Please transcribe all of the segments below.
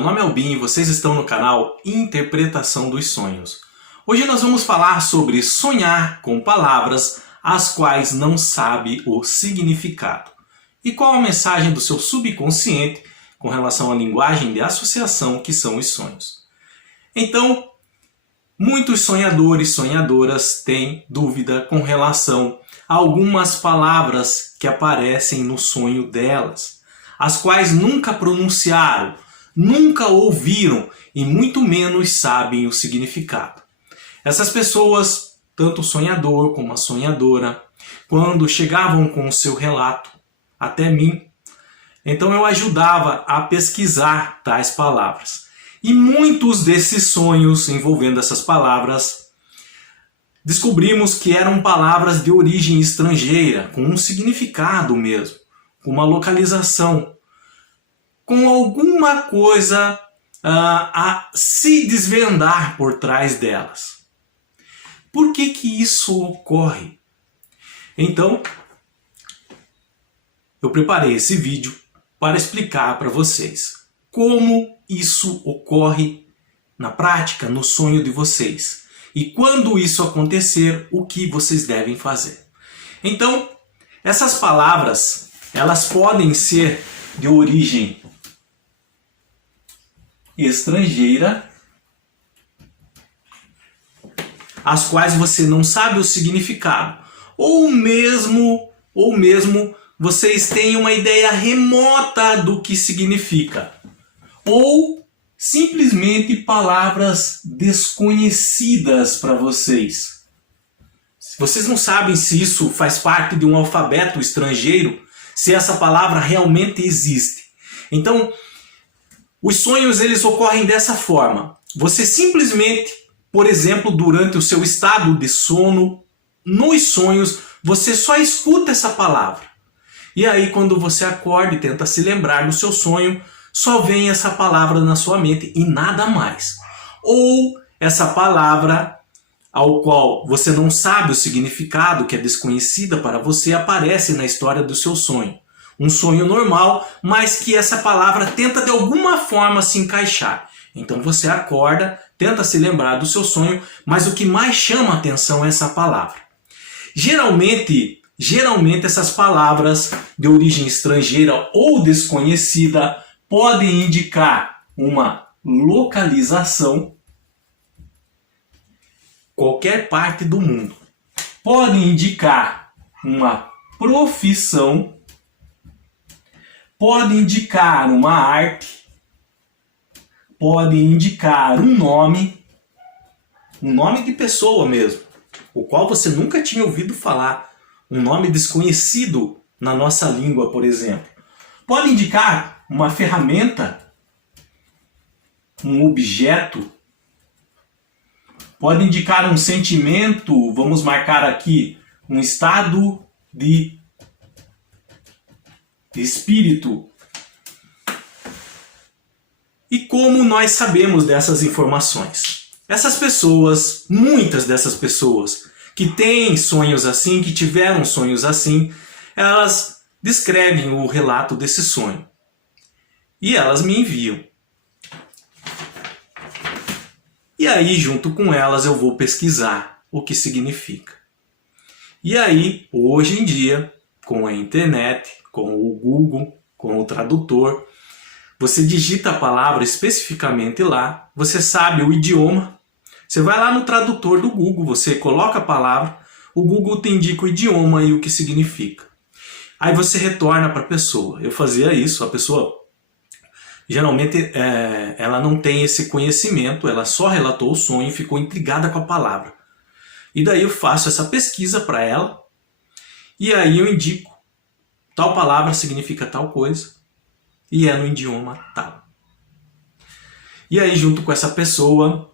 meu nome é Albin e vocês estão no canal Interpretação dos Sonhos. Hoje nós vamos falar sobre sonhar com palavras as quais não sabe o significado. E qual a mensagem do seu subconsciente com relação à linguagem de associação que são os sonhos. Então, muitos sonhadores e sonhadoras têm dúvida com relação a algumas palavras que aparecem no sonho delas, as quais nunca pronunciaram, nunca ouviram e muito menos sabem o significado. Essas pessoas, tanto o sonhador como a sonhadora, quando chegavam com o seu relato até mim, então eu ajudava a pesquisar tais palavras. E muitos desses sonhos envolvendo essas palavras, descobrimos que eram palavras de origem estrangeira, com um significado mesmo, com uma localização, com alguma coisa a se desvendar por trás delas. Por que que isso ocorre? Então, eu preparei esse vídeo para explicar para vocês como isso ocorre na prática, no sonho de vocês. E quando isso acontecer, o que vocês devem fazer. Então, essas palavras, elas podem ser de origem estrangeira, as quais você não sabe o significado, ou mesmo vocês têm uma ideia remota do que significa, ou simplesmente palavras desconhecidas para vocês. Vocês não sabem se isso faz parte de um alfabeto estrangeiro, se essa palavra realmente existe. Então, os sonhos eles ocorrem dessa forma. Você simplesmente, por exemplo, durante o seu estado de sono, nos sonhos, você só escuta essa palavra. E aí quando você acorda e tenta se lembrar do seu sonho, só vem essa palavra na sua mente e nada mais. Ou essa palavra ao qual você não sabe o significado, que é desconhecida para você, aparece na história do seu sonho. Um sonho normal, mas que essa palavra tenta de alguma forma se encaixar. Então você acorda, tenta se lembrar do seu sonho, mas o que mais chama a atenção é essa palavra. Geralmente essas palavras de origem estrangeira ou desconhecida podem indicar uma localização, qualquer parte do mundo. Podem indicar uma profissão, podem indicar uma arte, podem indicar um nome de pessoa mesmo, o qual você nunca tinha ouvido falar, um nome desconhecido na nossa língua, por exemplo. Pode indicar uma ferramenta, um objeto, pode indicar um sentimento, vamos marcar aqui, um estado de espírito. E como nós sabemos dessas informações? Essas pessoas, muitas dessas pessoas que têm sonhos assim, que tiveram sonhos assim, elas descrevem o relato desse sonho. E elas me enviam. E aí, junto com elas, eu vou pesquisar o que significa. E aí, hoje em dia, com a internet, com o Google, com o tradutor, você digita a palavra especificamente lá, você sabe o idioma, você vai lá no tradutor do Google, você coloca a palavra, o Google te indica o idioma e o que significa. Aí você retorna para a pessoa. Eu fazia isso, a pessoa geralmente ela não tem esse conhecimento, ela só relatou o sonho e ficou intrigada com a palavra. E daí eu faço essa pesquisa para ela, e aí eu indico, tal palavra significa tal coisa, e é no idioma tal. E aí junto com essa pessoa,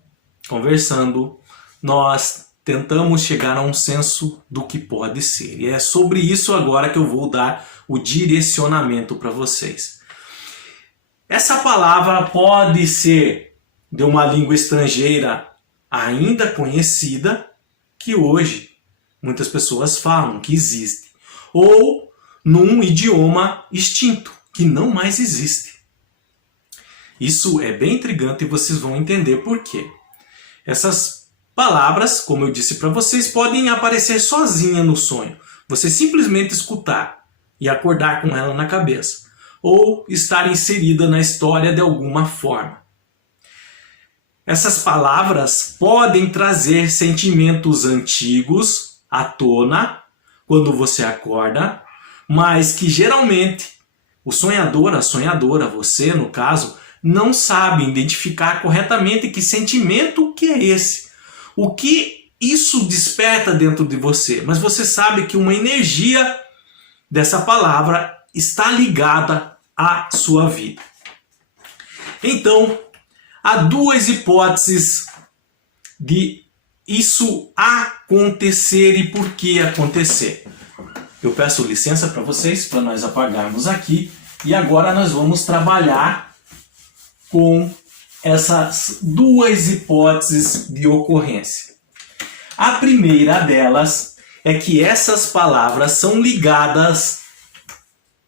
conversando, nós tentamos chegar a um senso do que pode ser. E é sobre isso agora que eu vou dar o direcionamento para vocês. Essa palavra pode ser de uma língua estrangeira ainda conhecida, que hoje muitas pessoas falam que existe, ou num idioma extinto, que não mais existe. Isso é bem intrigante e vocês vão entender por quê. Essas palavras, como eu disse para vocês, podem aparecer sozinha no sonho. Você simplesmente escutar e acordar com ela na cabeça, ou estar inserida na história de alguma forma. Essas palavras podem trazer sentimentos antigos à tona quando você acorda, mas que geralmente o sonhador, a sonhadora, você no caso, não sabe identificar corretamente que sentimento que é esse. O que isso desperta dentro de você. Mas você sabe que uma energia dessa palavra está ligada à sua vida. Então, há duas hipóteses de isso acontecer e por que acontecer. Eu peço licença para vocês, para nós apagarmos aqui. E agora nós vamos trabalhar com essas duas hipóteses de ocorrência. A primeira delas é que essas palavras são ligadas,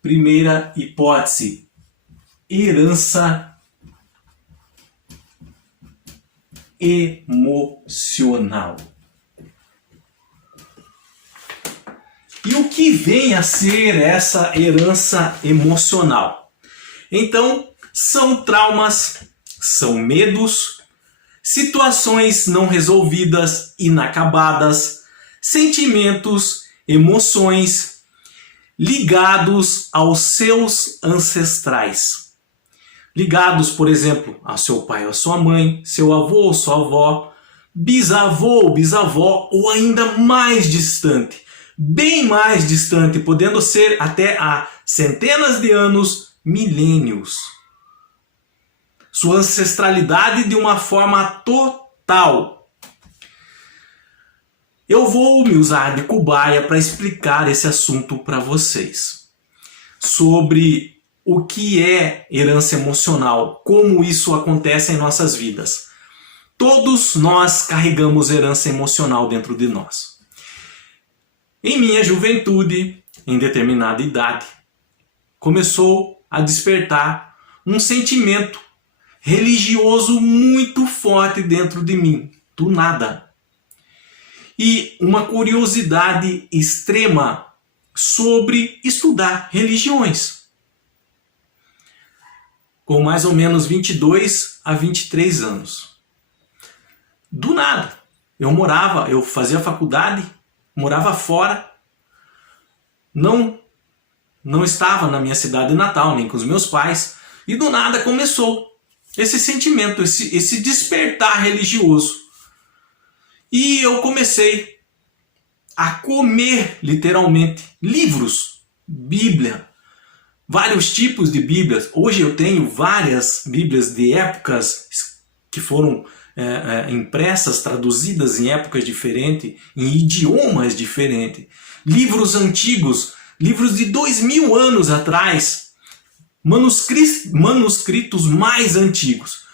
primeira hipótese, herança emocional. E o que vem a ser essa herança emocional? Então, são traumas, são medos, situações não resolvidas, inacabadas, sentimentos, emoções ligados aos seus ancestrais. Ligados, por exemplo, ao seu pai ou à sua mãe, seu avô ou sua avó, bisavô ou bisavó, ou ainda mais distante, bem mais distante, podendo ser até há centenas de anos, milênios. Sua ancestralidade de uma forma total. Eu vou me usar de cobaia para explicar esse assunto para vocês. Sobre o que é herança emocional, como isso acontece em nossas vidas. Todos nós carregamos herança emocional dentro de nós. Em minha juventude, em determinada idade, começou a despertar um sentimento religioso muito forte dentro de mim, do nada. E uma curiosidade extrema sobre estudar religiões. Com mais ou menos 22 a 23 anos. Do nada. Eu fazia faculdade, morava fora, não estava na minha cidade natal, nem com os meus pais, e do nada começou esse sentimento, esse despertar religioso. E eu comecei a comer, literalmente, livros, Bíblia, vários tipos de Bíblias. Hoje eu tenho várias Bíblias de épocas que foram impressas, traduzidas em épocas diferentes, em idiomas diferentes. Livros antigos, livros de 2000 anos atrás, manuscritos mais antigos.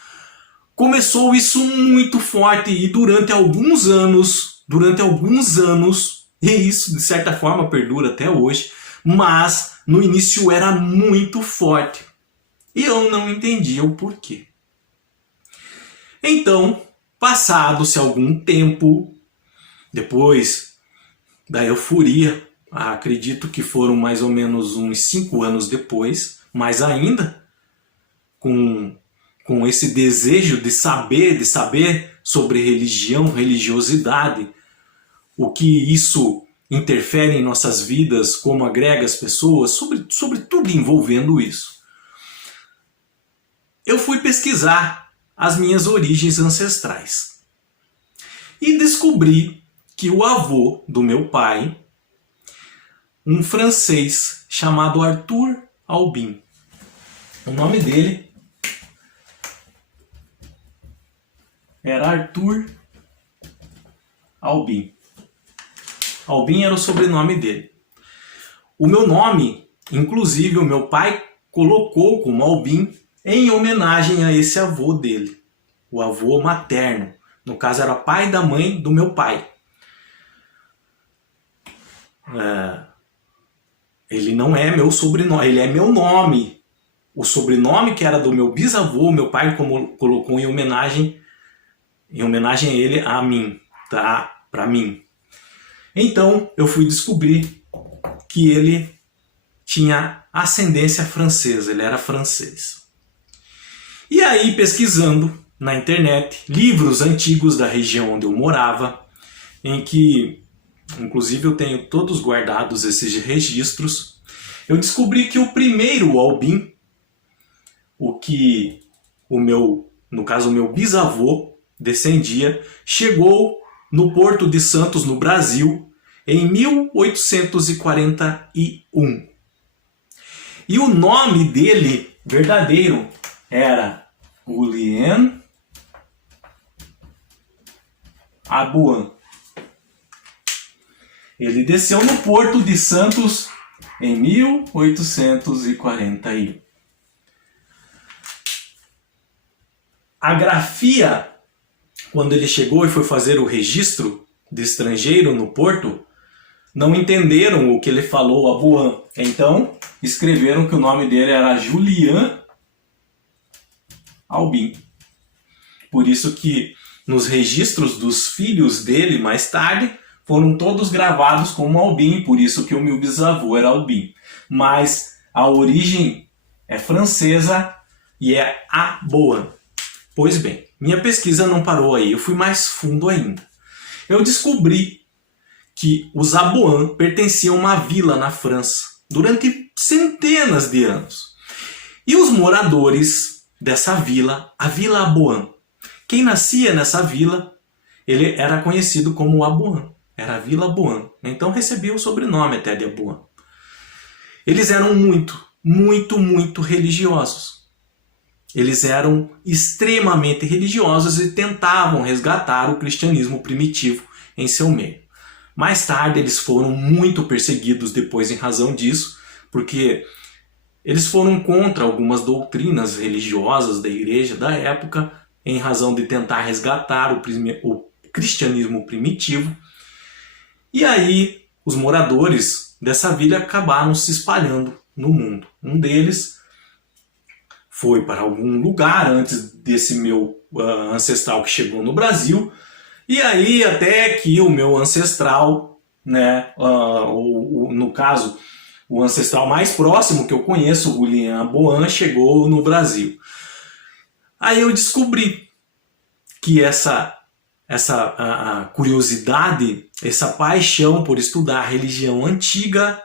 Começou isso muito forte e durante alguns anos, e isso de certa forma perdura até hoje, mas no início era muito forte. E eu não entendia o porquê. Então, passado-se algum tempo, depois da euforia, acredito que foram mais ou menos uns 5 anos depois, mais ainda, com esse desejo de saber sobre religião, religiosidade, o que isso interfere em nossas vidas, como agrega as pessoas, sobre tudo envolvendo isso. Eu fui pesquisar as minhas origens ancestrais e descobri que o avô do meu pai, um francês chamado Arthur Albin, o nome dele era Arthur Albin. Albin era o sobrenome dele. O meu nome, inclusive o meu pai colocou como Albin em homenagem a esse avô dele, o avô materno. No caso era pai da mãe do meu pai. Ele não é meu sobrenome, ele é meu nome. o sobrenome que era do meu bisavô, meu pai colocou em homenagem a ele, a mim, tá? Para mim. Então eu fui descobrir que ele tinha ascendência francesa, ele era francês. E aí, pesquisando na internet, livros antigos da região onde eu morava, em que, inclusive, eu tenho todos guardados esses registros, eu descobri que o primeiro Albin, no caso o meu bisavô descendia, chegou no Porto de Santos, no Brasil, em 1841. E o nome dele verdadeiro era Julien Abouan. Ele desceu no Porto de Santos em 1841. A grafia, quando ele chegou e foi fazer o registro de estrangeiro no Porto, não entenderam o que ele falou, Abouan. Então, escreveram que o nome dele era Julien Albin. Por isso que nos registros dos filhos dele, mais tarde, foram todos gravados como Albin, por isso que o meu bisavô era Albin. Mas a origem é francesa e é Abouan. Pois bem, minha pesquisa não parou aí, eu fui mais fundo ainda. Eu descobri que os Abouan pertenciam a uma vila na França durante centenas de anos. E os moradores dessa vila, a Vila Abouan, quem nascia nessa vila, ele era conhecido como Abouan, era a Vila Abouan, então recebia o sobrenome até de Abouan. Eles eram muito religiosos. Eles eram extremamente religiosos e tentavam resgatar o cristianismo primitivo em seu meio. Mais tarde eles foram muito perseguidos depois em razão disso, porque eles foram contra algumas doutrinas religiosas da igreja da época, em razão de tentar resgatar o cristianismo primitivo. E aí os moradores dessa vila acabaram se espalhando no mundo. Um deles foi para algum lugar antes desse meu ancestral que chegou no Brasil. E aí até que o meu ancestral, né, no caso, o ancestral mais próximo que eu conheço, o Julien Abouan, chegou no Brasil. Aí eu descobri que essa curiosidade, essa paixão por estudar a religião antiga,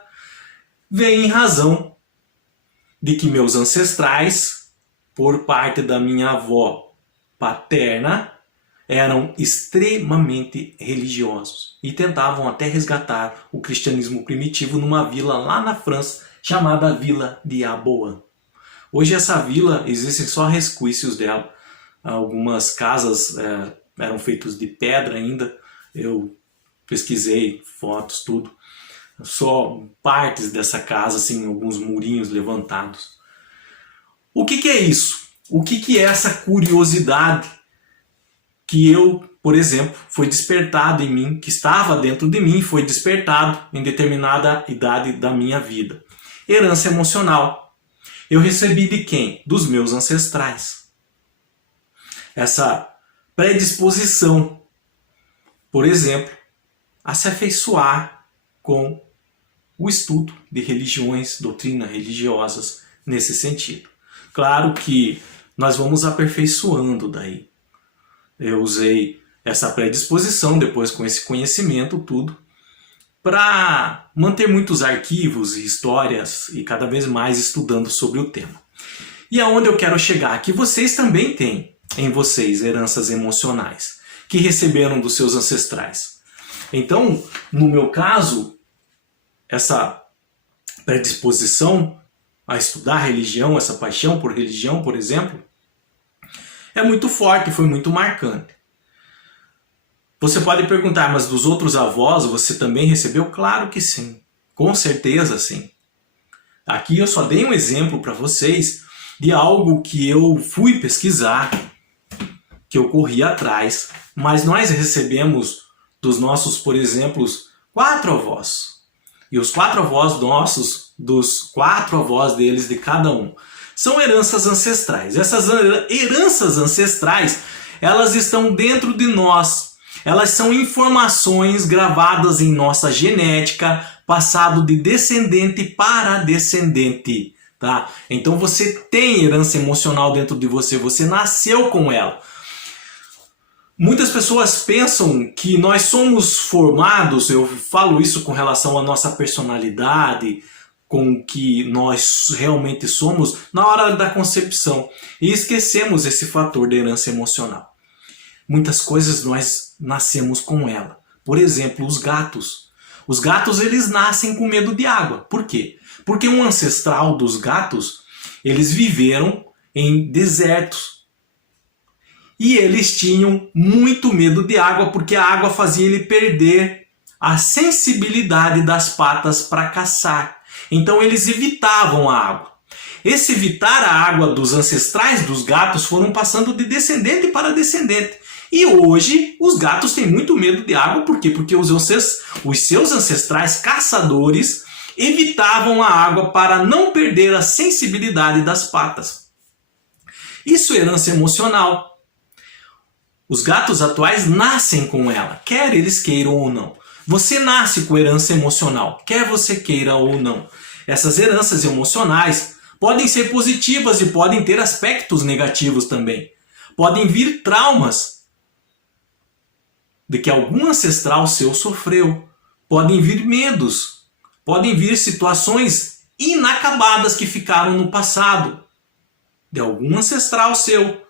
vem em razão de que meus ancestrais, por parte da minha avó paterna, eram extremamente religiosos e tentavam até resgatar o cristianismo primitivo numa vila lá na França chamada Vila de Abouan. Hoje essa vila, existem só resquícios dela. Algumas casas eram feitas de pedra ainda. Eu pesquisei fotos, tudo. Só partes dessa casa, assim, alguns murinhos levantados. O que é isso? O que é essa curiosidade que eu, por exemplo, foi despertado em mim, que estava dentro de mim, foi despertado em determinada idade da minha vida? Herança emocional. Eu recebi de quem? Dos meus ancestrais. Essa predisposição, por exemplo, a se afeiçoar com o estudo de religiões, doutrinas religiosas nesse sentido. Claro que nós vamos aperfeiçoando daí. Eu usei essa predisposição, depois com esse conhecimento, tudo, para manter muitos arquivos e histórias e cada vez mais estudando sobre o tema. E aonde eu quero chegar? Que vocês também têm em vocês heranças emocionais que receberam dos seus ancestrais. Então, no meu caso, essa predisposição a estudar religião, essa paixão por religião, por exemplo, é muito forte, foi muito marcante. Você pode perguntar, mas dos outros avós você também recebeu? Claro que sim, com certeza sim. Aqui eu só dei um exemplo para vocês de algo que eu fui pesquisar, que eu corri atrás, mas nós recebemos dos nossos, por exemplo, 4 avós. E os 4 avós nossos, dos 4 avós deles, de cada um, são heranças ancestrais. Essas heranças ancestrais, elas estão dentro de nós. Elas são informações gravadas em nossa genética, passado de descendente para descendente, tá? Então você tem herança emocional dentro de você, você nasceu com ela. Muitas pessoas pensam que nós somos formados, eu falo isso com relação à nossa personalidade, com o que nós realmente somos na hora da concepção. E esquecemos esse fator da herança emocional. Muitas coisas nós nascemos com ela. Por exemplo, os gatos. Os gatos, eles nascem com medo de água. Por quê? Porque um ancestral dos gatos, eles viveram em desertos. E eles tinham muito medo de água, porque a água fazia ele perder a sensibilidade das patas para caçar. Então eles evitavam a água. Esse evitar a água dos ancestrais dos gatos foram passando de descendente para descendente. E hoje os gatos têm muito medo de água, por quê? Porque os seus ancestrais caçadores evitavam a água para não perder a sensibilidade das patas. Isso é herança emocional. Os gatos atuais nascem com ela, quer eles queiram ou não. Você nasce com herança emocional, quer você queira ou não. Essas heranças emocionais podem ser positivas e podem ter aspectos negativos também. Podem vir traumas de que algum ancestral seu sofreu. Podem vir medos. Podem vir situações inacabadas que ficaram no passado de algum ancestral seu.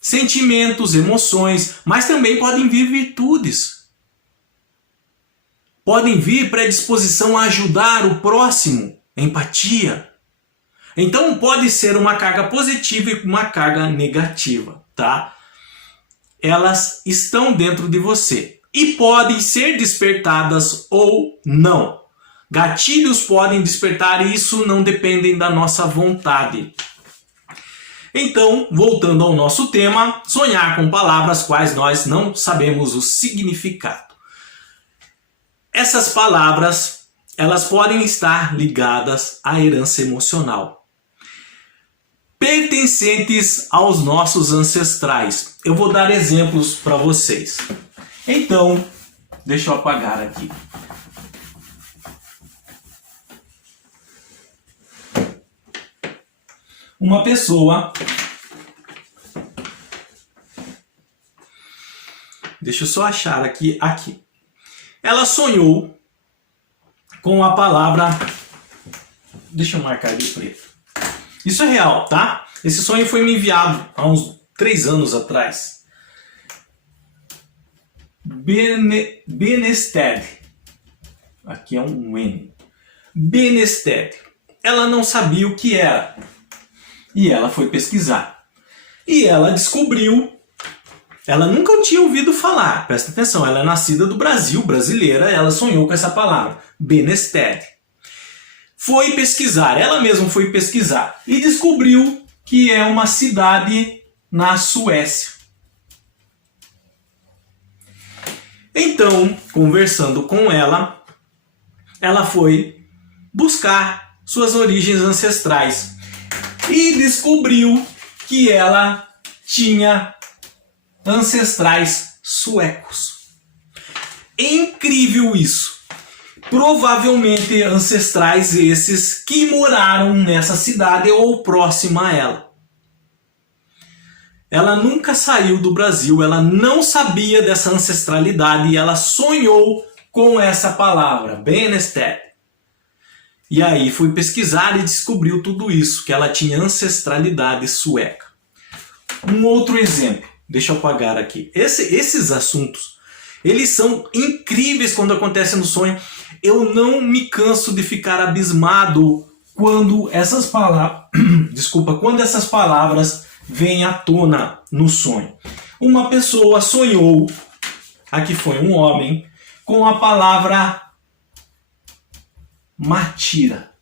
Sentimentos, emoções, mas também podem vir virtudes. Podem vir predisposição a ajudar o próximo, empatia. Então pode ser uma carga positiva e uma carga negativa, tá? Elas estão dentro de você e podem ser despertadas ou não. Gatilhos podem despertar e isso não depende da nossa vontade. Então, voltando ao nosso tema, sonhar com palavras quais nós não sabemos o significado. Essas palavras, elas podem estar ligadas à herança emocional, pertencentes aos nossos ancestrais. Eu vou dar exemplos para vocês. Então, deixa eu apagar aqui. Uma pessoa, deixa eu só achar aqui. Ela sonhou com a palavra, deixa eu marcar de preto. Isso é real, tá? Esse sonho foi me enviado há uns 3 anos atrás. Benested. Aqui é um N. Benested. Ela não sabia o que era. E ela foi pesquisar. E ela descobriu. Ela nunca tinha ouvido falar. Presta atenção, ela é nascida do Brasil, brasileira. Ela sonhou com essa palavra. Benested. Foi pesquisar, ela mesma foi pesquisar. E descobriu que é uma cidade na Suécia. Então, conversando com ela, ela foi buscar suas origens ancestrais. E descobriu que ela tinha ancestrais suecos. É incrível isso. Provavelmente ancestrais esses que moraram nessa cidade ou próxima a ela. Ela nunca saiu do Brasil, ela não sabia dessa ancestralidade e ela sonhou com essa palavra, Benested. E aí fui pesquisar e descobriu tudo isso, que ela tinha ancestralidade sueca. Um outro exemplo, deixa eu apagar aqui. Esses assuntos, eles são incríveis quando acontecem no sonho. Eu não me canso de ficar abismado quando essas palavras, quando essas palavras vêm à tona no sonho. Uma pessoa sonhou, aqui foi um homem, com a palavra matira.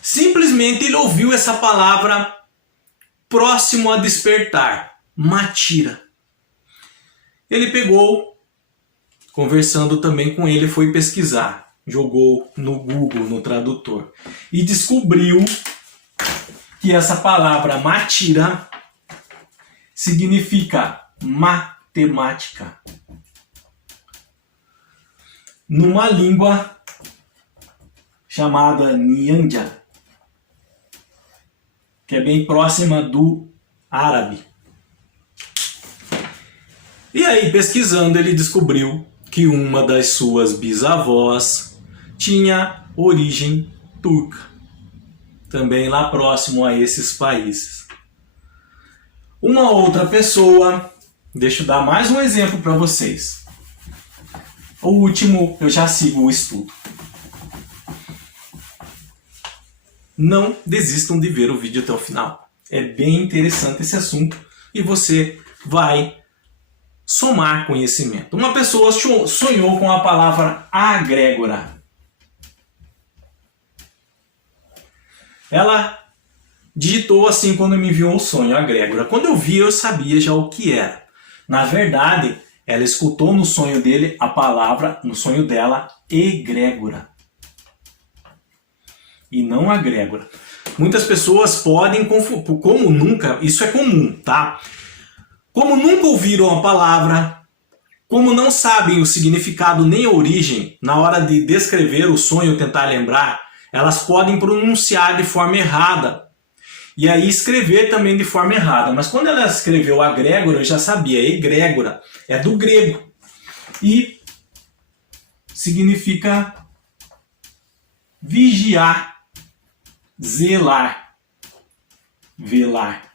Simplesmente ele ouviu essa palavra próximo a despertar. Matira. Ele pegou, conversando também com ele, foi pesquisar. Jogou no Google, no tradutor. E descobriu que essa palavra matira significa matemática. Numa língua chamada Nyanja, que é bem próxima do árabe. E aí, pesquisando, ele descobriu que uma das suas bisavós tinha origem turca, também lá próximo a esses países. Uma outra pessoa, deixa eu dar mais um exemplo para vocês. O último, eu já sigo o estudo. Não desistam de ver o vídeo até o final. É bem interessante esse assunto e você vai somar conhecimento. Uma pessoa sonhou com a palavra agrégora. Ela digitou assim quando me enviou o sonho, agrégora. Quando eu vi, eu sabia já o que era. Na verdade, ela escutou no sonho dele a palavra, no sonho dela, egrégora. E não agrégora. Muitas pessoas podem confundir, como nunca, isso é comum, tá? Como nunca ouviram a palavra, como não sabem o significado nem a origem, na hora de descrever o sonho, tentar lembrar, elas podem pronunciar de forma errada. E aí escrever também de forma errada. Mas quando ela escreveu agrégora, eu já sabia, egrégora é do grego. E significa vigiar, zelar, velar.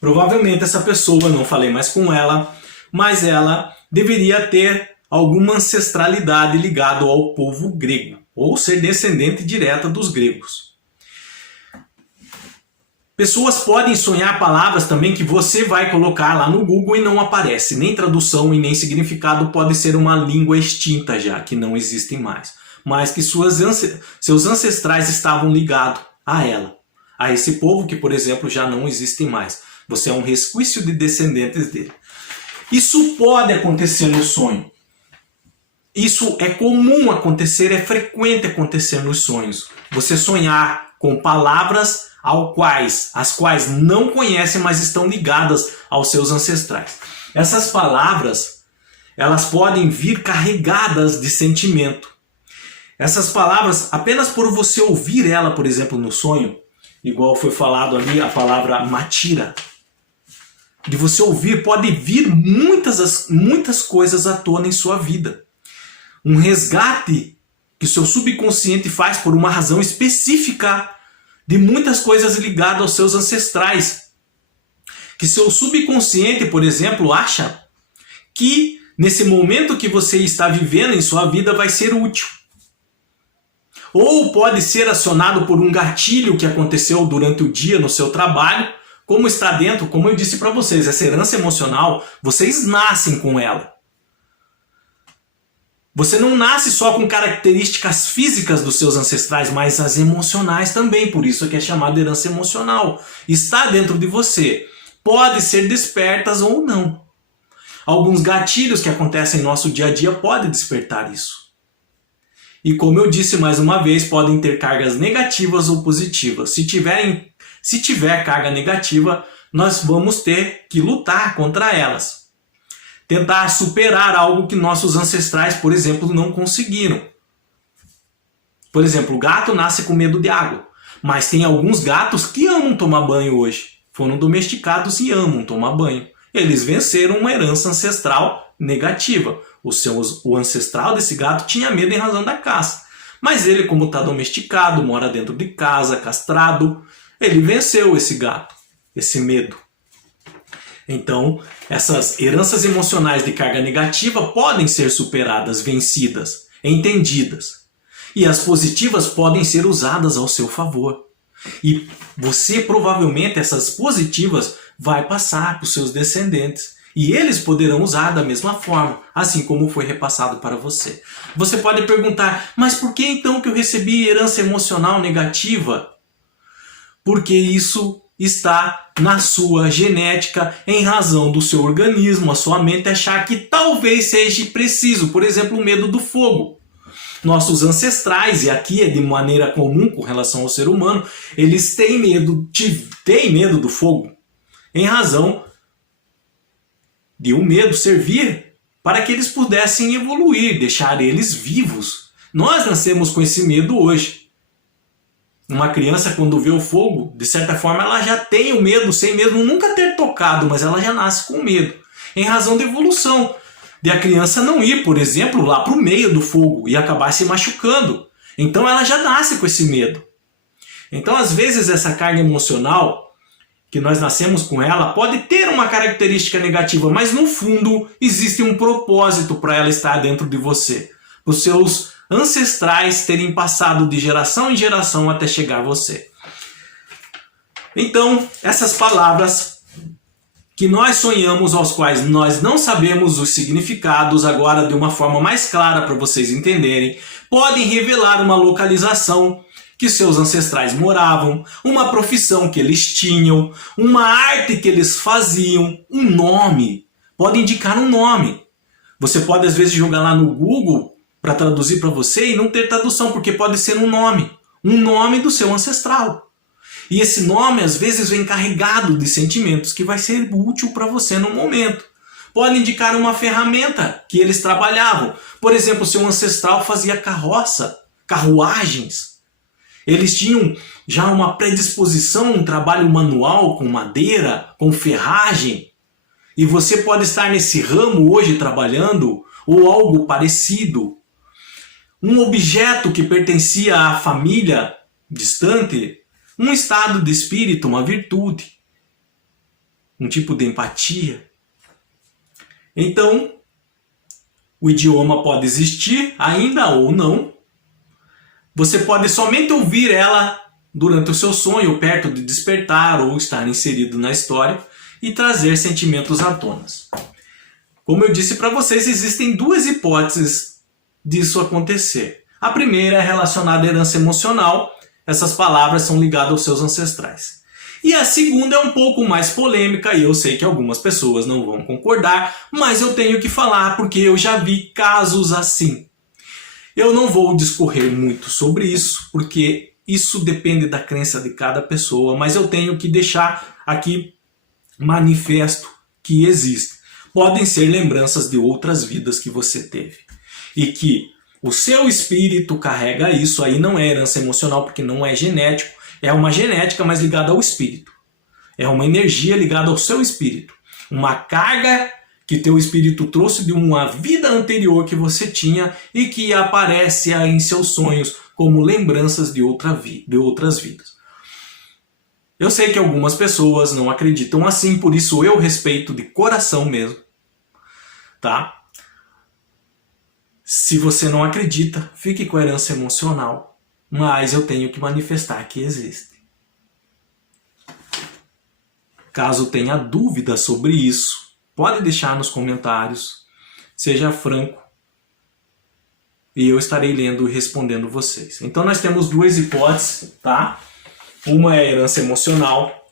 Provavelmente essa pessoa, não falei mais com ela, mas ela deveria ter alguma ancestralidade ligada ao povo grego, ou ser descendente direta dos gregos. Pessoas podem sonhar palavras também que você vai colocar lá no Google e não aparece. Nem tradução e nem significado, pode ser uma língua extinta já, que não existem mais. Mas que seus ancestrais estavam ligados a ela. A esse povo que, por exemplo, já não existem mais. Você é um resquício de descendentes dele. Isso pode acontecer no sonho. Isso é comum acontecer, é frequente acontecer nos sonhos. Você sonhar com palavras as quais não conhecem, mas estão ligadas aos seus ancestrais. Essas palavras, elas podem vir carregadas de sentimento. Essas palavras, apenas por você ouvir ela, por exemplo, no sonho, igual foi falado ali, a palavra matira, de você ouvir, pode vir muitas coisas à tona em sua vida. Um resgate que o seu subconsciente faz por uma razão específica de muitas coisas ligadas aos seus ancestrais. Que seu subconsciente, por exemplo, acha que nesse momento que você está vivendo em sua vida vai ser útil. Ou pode ser acionado por um gatilho que aconteceu durante o dia no seu trabalho, como está dentro, como eu disse para vocês, essa herança emocional, vocês nascem com ela. Você não nasce só com características físicas dos seus ancestrais, mas as emocionais também, por isso que é chamada herança emocional. Está dentro de você. Pode ser despertas ou não. Alguns gatilhos que acontecem em nosso dia a dia podem despertar isso. E como eu disse mais uma vez, podem ter cargas negativas ou positivas. Se tiver carga negativa, nós vamos ter que lutar contra elas. Tentar superar algo que nossos ancestrais, por exemplo, não conseguiram. Por exemplo, o gato nasce com medo de água. Mas tem alguns gatos que amam tomar banho hoje. Foram domesticados e amam tomar banho. Eles venceram uma herança ancestral negativa. O ancestral desse gato tinha medo em razão da caça. Mas ele, como está domesticado, mora dentro de casa, castrado, ele venceu esse gato, esse medo. Então, essas heranças emocionais de carga negativa podem ser superadas, vencidas, entendidas. E as positivas podem ser usadas ao seu favor. E você, provavelmente, essas positivas vai passar para os seus descendentes. E eles poderão usar da mesma forma, assim como foi repassado para você. Você pode perguntar, mas por que então que eu recebi herança emocional negativa? Porque isso está na sua genética em razão do seu organismo, a sua mente achar que talvez seja preciso, por exemplo, o medo do fogo. Nossos ancestrais, e aqui é de maneira comum com relação ao ser humano, eles têm medo do fogo, em razão de o medo servir para que eles pudessem evoluir, deixar eles vivos. Nós nascemos com esse medo hoje. Uma criança, quando vê o fogo, de certa forma ela já tem o medo, sem mesmo nunca ter tocado, mas ela já nasce com medo, em razão da evolução. De a criança não ir, por exemplo, lá para o meio do fogo e acabar se machucando. Então ela já nasce com esse medo. Então, às vezes, essa carga emocional que nós nascemos com ela pode ter uma característica negativa, mas no fundo existe um propósito para ela estar dentro de você. Os seus ancestrais terem passado de geração em geração até chegar a você. Então, essas palavras que nós sonhamos, aos quais nós não sabemos os significados, agora de uma forma mais clara para vocês entenderem, podem revelar uma localização que seus ancestrais moravam, uma profissão que eles tinham, uma arte que eles faziam, um nome. Pode indicar um nome. Você pode às vezes jogar lá no Google para traduzir para você e não ter tradução, porque pode ser um nome do seu ancestral. E esse nome às vezes vem carregado de sentimentos que vai ser útil para você no momento. Pode indicar uma ferramenta que eles trabalhavam. Por exemplo, seu ancestral fazia carruagens. Eles tinham já uma predisposição, um trabalho manual com madeira, com ferragem. E você pode estar nesse ramo hoje trabalhando, ou algo parecido. Um objeto que pertencia à família distante, um estado de espírito, uma virtude, um tipo de empatia. Então, o idioma pode existir ainda ou não. Você pode somente ouvir ela durante o seu sonho, perto de despertar ou estar inserido na história e trazer sentimentos à tona. Como eu disse para vocês, existem duas hipóteses disso acontecer. A primeira é relacionada à herança emocional. Essas palavras são ligadas aos seus ancestrais. E a segunda é um pouco mais polêmica, e eu sei que algumas pessoas não vão concordar, mas eu tenho que falar porque eu já vi casos assim. Eu não vou discorrer muito sobre isso, porque isso depende da crença de cada pessoa, mas eu tenho que deixar aqui manifesto que existe. Podem ser lembranças de outras vidas que você teve. E que o seu espírito carrega isso, aí não é herança emocional, porque não é genético, é uma genética, mas ligada ao espírito. É uma energia ligada ao seu espírito. Uma carga que teu espírito trouxe de uma vida anterior que você tinha e que aparece em seus sonhos como lembranças de outras vidas. Eu sei que algumas pessoas não acreditam assim, por isso eu respeito de coração mesmo. Tá? Se você não acredita, fique com a herança emocional, mas eu tenho que manifestar que existe. Caso tenha dúvida sobre isso, pode deixar nos comentários, seja franco, e eu estarei lendo e respondendo vocês. Então nós temos duas hipóteses, tá? Uma é a herança emocional,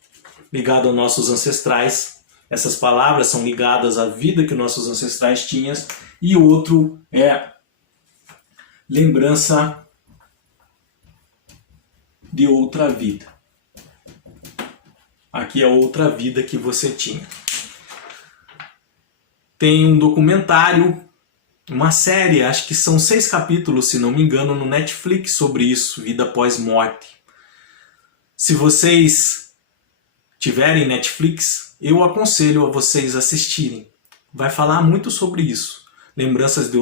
ligada aos nossos ancestrais. Essas palavras são ligadas à vida que nossos ancestrais tinham. E outro é lembrança de outra vida. Aqui é outra vida que você tinha. Tem um documentário, uma série, acho que são 6 capítulos, se não me engano, no Netflix sobre isso, vida após morte. Se vocês tiverem Netflix, eu aconselho a vocês assistirem. Vai falar muito sobre isso. Lembranças de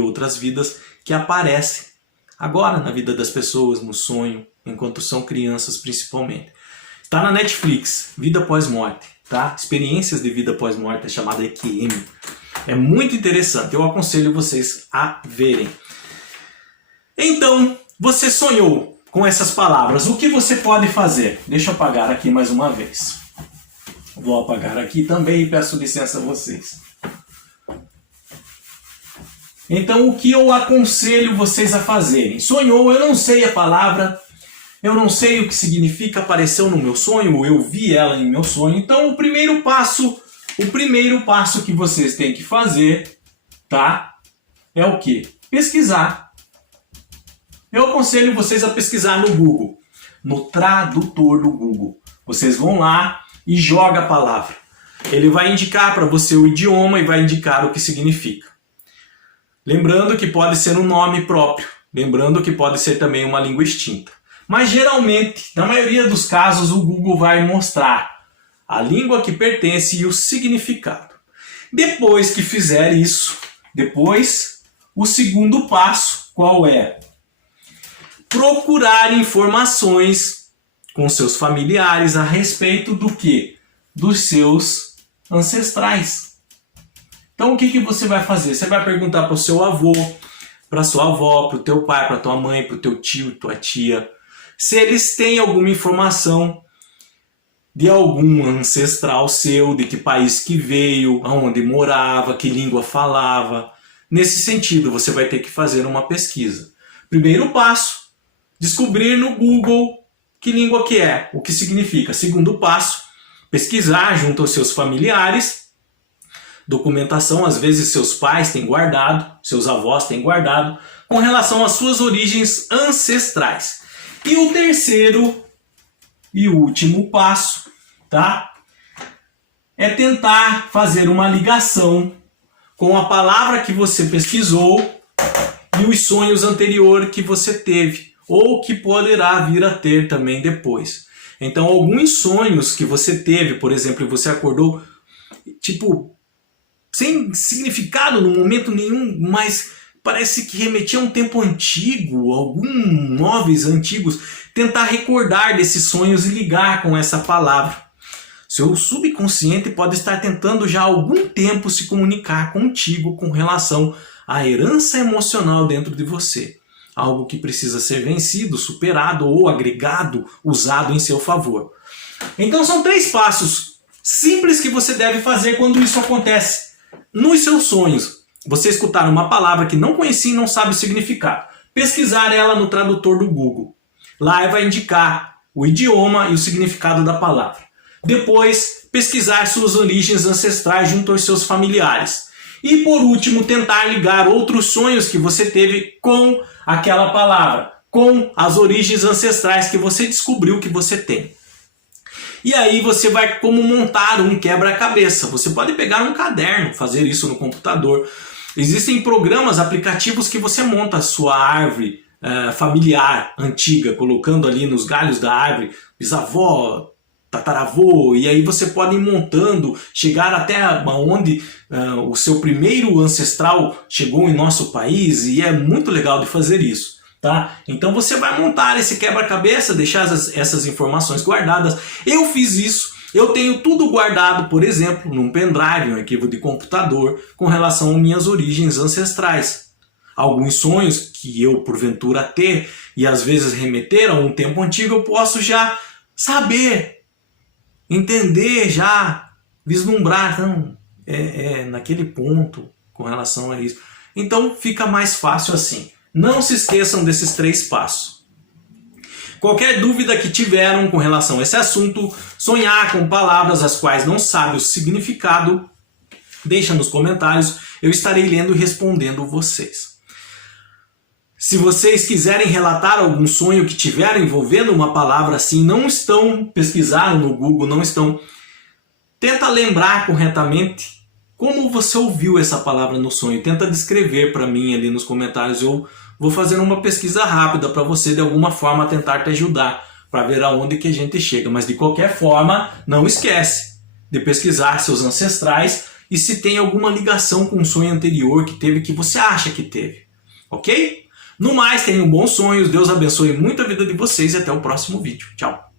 outras vidas que aparecem agora na vida das pessoas, no sonho, enquanto são crianças principalmente. Está na Netflix, Vida Após Morte, tá? Experiências de Vida Após Morte, é chamada EQM. É muito interessante, eu aconselho vocês a verem. Então, você sonhou com essas palavras, o que você pode fazer? Deixa eu apagar aqui mais uma vez. Vou apagar aqui também e peço licença a vocês. Então, o que eu aconselho vocês a fazerem? Sonhou, eu não sei a palavra, eu não sei o que significa, apareceu no meu sonho, eu vi ela em meu sonho. Então, o primeiro passo que vocês têm que fazer, tá? É o quê? Pesquisar. Eu aconselho vocês a pesquisar no Google, no tradutor do Google. Vocês vão lá e jogam a palavra. Ele vai indicar para você o idioma e vai indicar o que significa. Lembrando que pode ser um nome próprio. Lembrando que pode ser também uma língua extinta. Mas geralmente, na maioria dos casos, o Google vai mostrar a língua que pertence e o significado. Depois que fizer isso, o segundo passo, qual é? Procurar informações com seus familiares a respeito do quê? Dos seus ancestrais. Então o que você vai fazer? Você vai perguntar para o seu avô, para sua avó, para o teu pai, para tua mãe, para o teu tio, tua tia, se eles têm alguma informação de algum ancestral seu, de que país que veio, aonde morava, que língua falava. Nesse sentido, você vai ter que fazer uma pesquisa. Primeiro passo, descobrir no Google que língua que é, o que significa. Segundo passo, pesquisar junto aos seus familiares, documentação, às vezes seus pais têm guardado, seus avós têm guardado, com relação às suas origens ancestrais. E o terceiro e último passo, tá? É tentar fazer uma ligação com a palavra que você pesquisou e os sonhos anteriores que você teve, ou que poderá vir a ter também depois. Então, alguns sonhos que você teve, por exemplo, você acordou, tipo, sem significado no momento nenhum, mas parece que remetia a um tempo antigo, alguns móveis antigos, tentar recordar desses sonhos e ligar com essa palavra. Seu subconsciente pode estar tentando já há algum tempo se comunicar contigo com relação à herança emocional dentro de você. Algo que precisa ser vencido, superado ou agregado, usado em seu favor. Então são 3 passos simples que você deve fazer quando isso acontece. Nos seus sonhos, você escutar uma palavra que não conhecia e não sabe o significado. Pesquisar ela no tradutor do Google. Lá vai indicar o idioma e o significado da palavra. Depois, pesquisar suas origens ancestrais junto aos seus familiares. E por último, tentar ligar outros sonhos que você teve com aquela palavra, com as origens ancestrais que você descobriu que você tem. E aí você vai como montar um quebra-cabeça. Você pode pegar um caderno, fazer isso no computador. Existem programas, aplicativos que você monta a sua árvore familiar antiga, colocando ali nos galhos da árvore, bisavó, tataravô, e aí você pode ir montando, chegar até onde o seu primeiro ancestral chegou em nosso país, e é muito legal de fazer isso. Tá? Então você vai montar esse quebra-cabeça, deixar essas informações guardadas. Eu fiz isso, eu tenho tudo guardado, por exemplo, num pendrive, um arquivo de computador, com relação às minhas origens ancestrais. Alguns sonhos que eu porventura ter e às vezes remeter a um tempo antigo, eu posso já saber, entender, já vislumbrar, então, naquele ponto com relação a isso. Então fica mais fácil assim. Não se esqueçam desses 3 passos. Qualquer dúvida que tiveram com relação a esse assunto, sonhar com palavras as quais não sabe o significado, deixa nos comentários, eu estarei lendo e respondendo vocês. Se vocês quiserem relatar algum sonho que tiveram envolvendo uma palavra assim, não estão pesquisando no Google, não estão... Tenta lembrar corretamente como você ouviu essa palavra no sonho. Tenta descrever para mim ali nos comentários. Eu vou fazer uma pesquisa rápida para você de alguma forma tentar te ajudar para ver aonde que a gente chega. Mas de qualquer forma, não esquece de pesquisar seus ancestrais e se tem alguma ligação com um sonho anterior que teve, que você acha que teve. Ok? No mais, tenham bons sonhos. Deus abençoe muito a vida de vocês e até o próximo vídeo. Tchau!